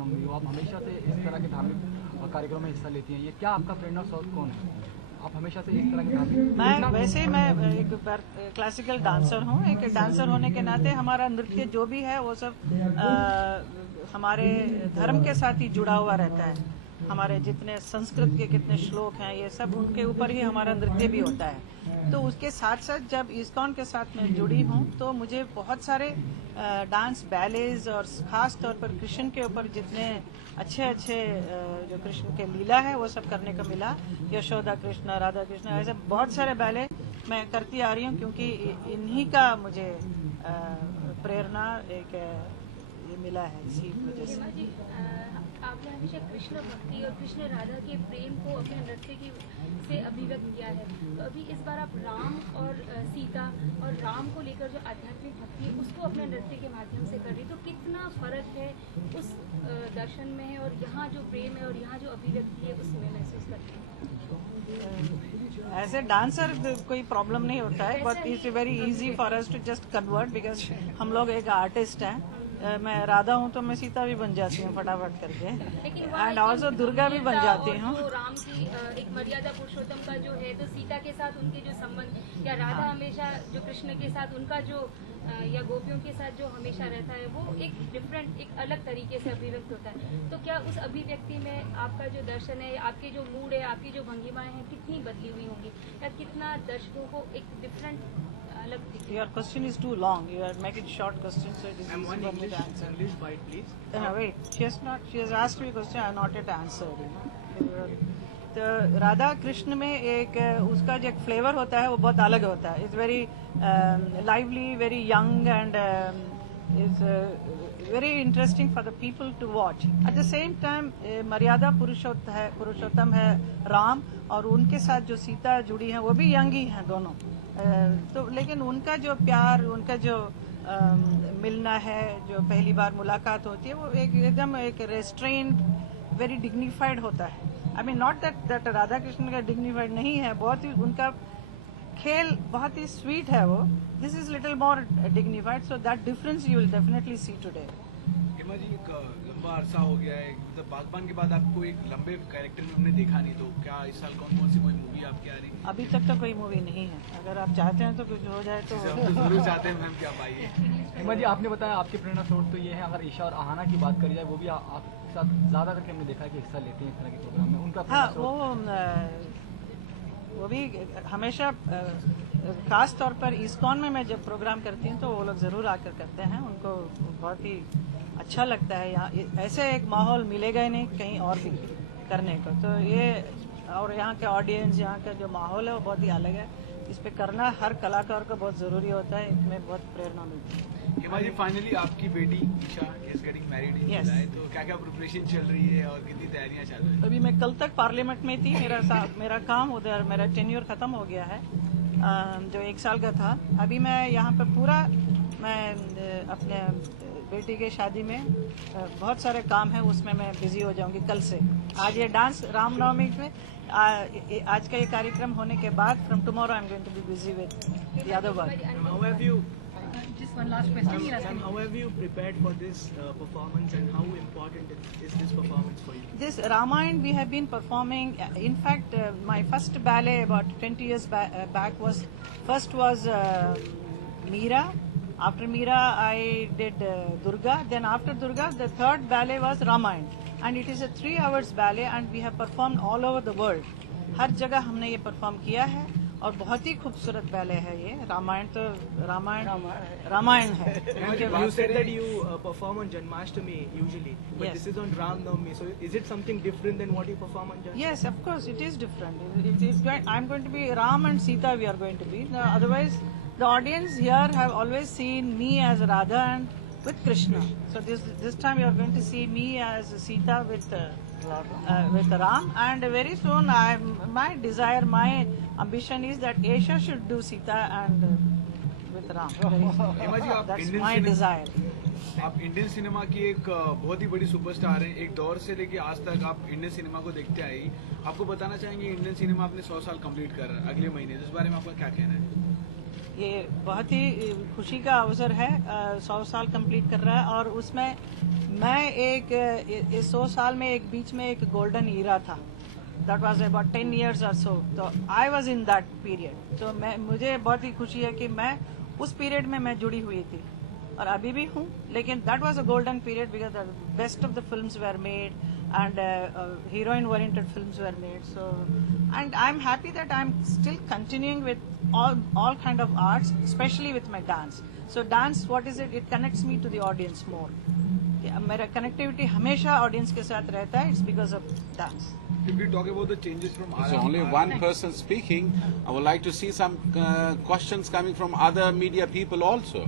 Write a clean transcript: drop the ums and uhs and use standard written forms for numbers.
आप हमेशा से इस तरह के धार्मिक कार्यक्रमों में हिस्सा लेती हैं, ये क्या आपका प्रेरणा स्रोत कौन है? आप हमेशा से इस तरह के धार्मिक मैं एक क्लासिकल डांसर हूँ। एक डांसर होने के नाते हमारा नृत्य जो भी है वो सब हमारे धर्म के साथ ही जुड़ा हुआ रहता है। हमारे जितने संस्कृत के कितने श्लोक हैं ये सब उनके ऊपर ही हमारा नृत्य भी होता है। तो उसके साथ साथ जब इस्कॉन के साथ मैं जुड़ी हूँ तो मुझे बहुत सारे डांस बैलेज और खास तौर पर कृष्ण के ऊपर जितने अच्छे जो कृष्ण के लीला है वो सब करने को मिला। यशोदा कृष्ण, राधा कृष्ण, ऐसे बहुत सारे बैले मैं करती आ रही हूँ क्योंकि इन्हीं का मुझे प्रेरणा एक ये मिला है इसी वजह से। आपने हमेशा कृष्ण भक्ति और कृष्ण राधा के प्रेम को अपने नृत्य की से अभिव्यक्त किया है। तो अभी इस बार आप राम और सीता और राम को लेकर जो आध्यात्मिक भक्ति है उसको अपने नृत्य के माध्यम से कर रही, तो कितना फर्क है उस दर्शन में है और यहाँ जो प्रेम है और यहाँ जो अभिव्यक्ति है उसमें महसूस करते हैं? एज ए डांसर कोई प्रॉब्लम नहीं होता है, but it's very easy for us to just convert because हम लोग एक आर्टिस्ट हैं। मैं राधा हूँ तो मैं सीता भी बन जाती हूँ फटाफट करके, एंड ऑल्सो दुर्गा भी बन जाती हूँ। राम की एक मर्यादा पुरुषोत्तम का जो है, तो सीता के साथ उनके जो संबंध या राधा हमेशा जो कृष्ण के साथ उनका जो या गोपियों के साथ जो हमेशा रहता है वो एक डिफरेंट एक अलग तरीके से अभिव्यक्त होता है। तो क्या उस अभिव्यक्ति में आपका जो दर्शन है, आपके जो मूड है, आपकी जो भंगिमाएं हैं कितनी बदली हुई होंगी या कितना दर्शकों को एक डिफरेंट अलग? Your question is too long. You are making short question, so it is easy for me to answer. English bite, please. Wait, she has asked me a question. I have not yet answered. तो राधा कृष्ण में एक उसका जो एक flavour होता है वो बहुत अलग होता है। It's very lively, very young and is very interesting for the people to watch. At the same time मर्यादा पुरुषोत्तम है राम, और उनके साथ जो सीता जुड़ी है वो भी यंग ही हैं दोनों। तो लेकिन उनका जो प्यार, उनका जो मिलना है, जो पहली बार मुलाकात होती है वो एकदम एक रेस्ट्रेंड, वेरी डिग्निफाइड होता है। I mean not that Radha Krishna का डिग्निफाइड नहीं है, बहुत ही उनका खेल बहुत ही स्वीट है वो। This is little more dignified, so that difference you will definitely see today. Hema ji, एक लंबा अरसा हो गया है, मतलब बागबान के बाद आपको एक लंबे कैरेक्टर में हमने देखा नहीं, तो क्या इस साल कौन सी कोई मूवी आपकी आ रही है? अभी तक तो कोई मूवी नहीं है, अगर आप चाहते हैं तो कुछ हो जाए तो हम तो जरूर चाहते हैं मैम, क्या पाइए। हेमा जी, आपने बताया आपके प्रेरणा स्रोत तो ये है। अगर ईशा और आहाना की बात करी जाए, वो भी आपके साथ ज्यादा करके हमने देखा है कि हिस्सा लेते हैं इस तरह के प्रोग्राम में। उनका वो भी हमेशा खास तौर पर इस्कॉन में मैं जब प्रोग्राम करती हूँ तो वो लोग जरूर आकर करते हैं। उनको बहुत ही अच्छा लगता है, यहाँ ऐसे एक माहौल मिलेगा ही नहीं कहीं और भी करने को। तो ये और यहाँ के ऑडियंस, यहाँ का जो माहौल है वो बहुत ही अलग है। इस पे करना हर कलाकार को बहुत जरूरी होता है, इसमें बहुत प्रेरणा मिलती है। हेमा जी, फाइनली आपकी बेटी Isha is getting married in July, तो क्या क्या प्रिपरेशन चल रही है और कितनी तैयारियां चल रही है? अभी मैं कल तक पार्लियामेंट में थी, मेरा काम उधर, मेरा टेन्योर खत्म हो गया है जो 1 साल का था। अभी मैं यहाँ पर पूरा मैं अपने बेटी के शादी में बहुत सारे काम है, उसमें मैं बिजी हो जाऊंगी कल से। आज ये डांस रामनवमी में आज का ये कार्यक्रम होने के बाद from tomorrow I am going to be busy with the other work. Just one last question. Ma'am, how have you prepared for this performance and how important is this performance for you? This Ramayana we have been performing. In fact, my first ballet about 20 years back was Meera. After Meera, I did Durga. Then after Durga, the third ballet was Ramayana, and it is a 3 hours ballet, and we have performed all over the world. हर जगह हमने ये perform किया है और बहुत ही खूबसूरत ballet है ये। रामायण तो रामायण है। You said that you perform on Janmashtami usually, but Yes. this is on Ram Navami. So is it something different than what you perform on Janmashtami? Yes, of course, it is different. I'm going to be Ram and Sita. We are going to be. Otherwise, the audience here have always seen me as Radha and with Krishna. So this time you are going to see me as Sita with Ram, and very soon my desire, my ambition is that Asia should do Sita and with Ram. Hema ji, आप That's my desire. आप Indian cinema की एक बहुत ही बड़ी superstar हैं। एक दौर से लेके आज तक आप इंडियन सिनेमा को देखते आई। आपको बताना चाहेंगे इंडियन सिनेमा अपने 100 साल कंप्लीट कर रहा है अगले महीने, इस बारे में आपका क्या कहना है? ये बहुत ही खुशी का अवसर है। 100 साल कंप्लीट कर रहा है और उसमें मैं इस 100 साल में एक बीच में एक गोल्डन ईरा था. That was about 10 years or so. तो I was in that period. तो मुझे बहुत ही खुशी है कि मैं उस पीरियड में मैं जुड़ी हुई थी और अभी भी हूँ. लेकिन that was a golden period because the best of the films were made and heroine-oriented films were made. So, and I'm happy that I'm still continuing with all kind of arts, especially with my dance. So dance, what is it? It connects me to the audience more. मेरा connectivity हमेशा audience के साथ रहता है. It's because of dance. If we talk about the changes from There's only one person speaking. I would like to see some questions coming from other media people also.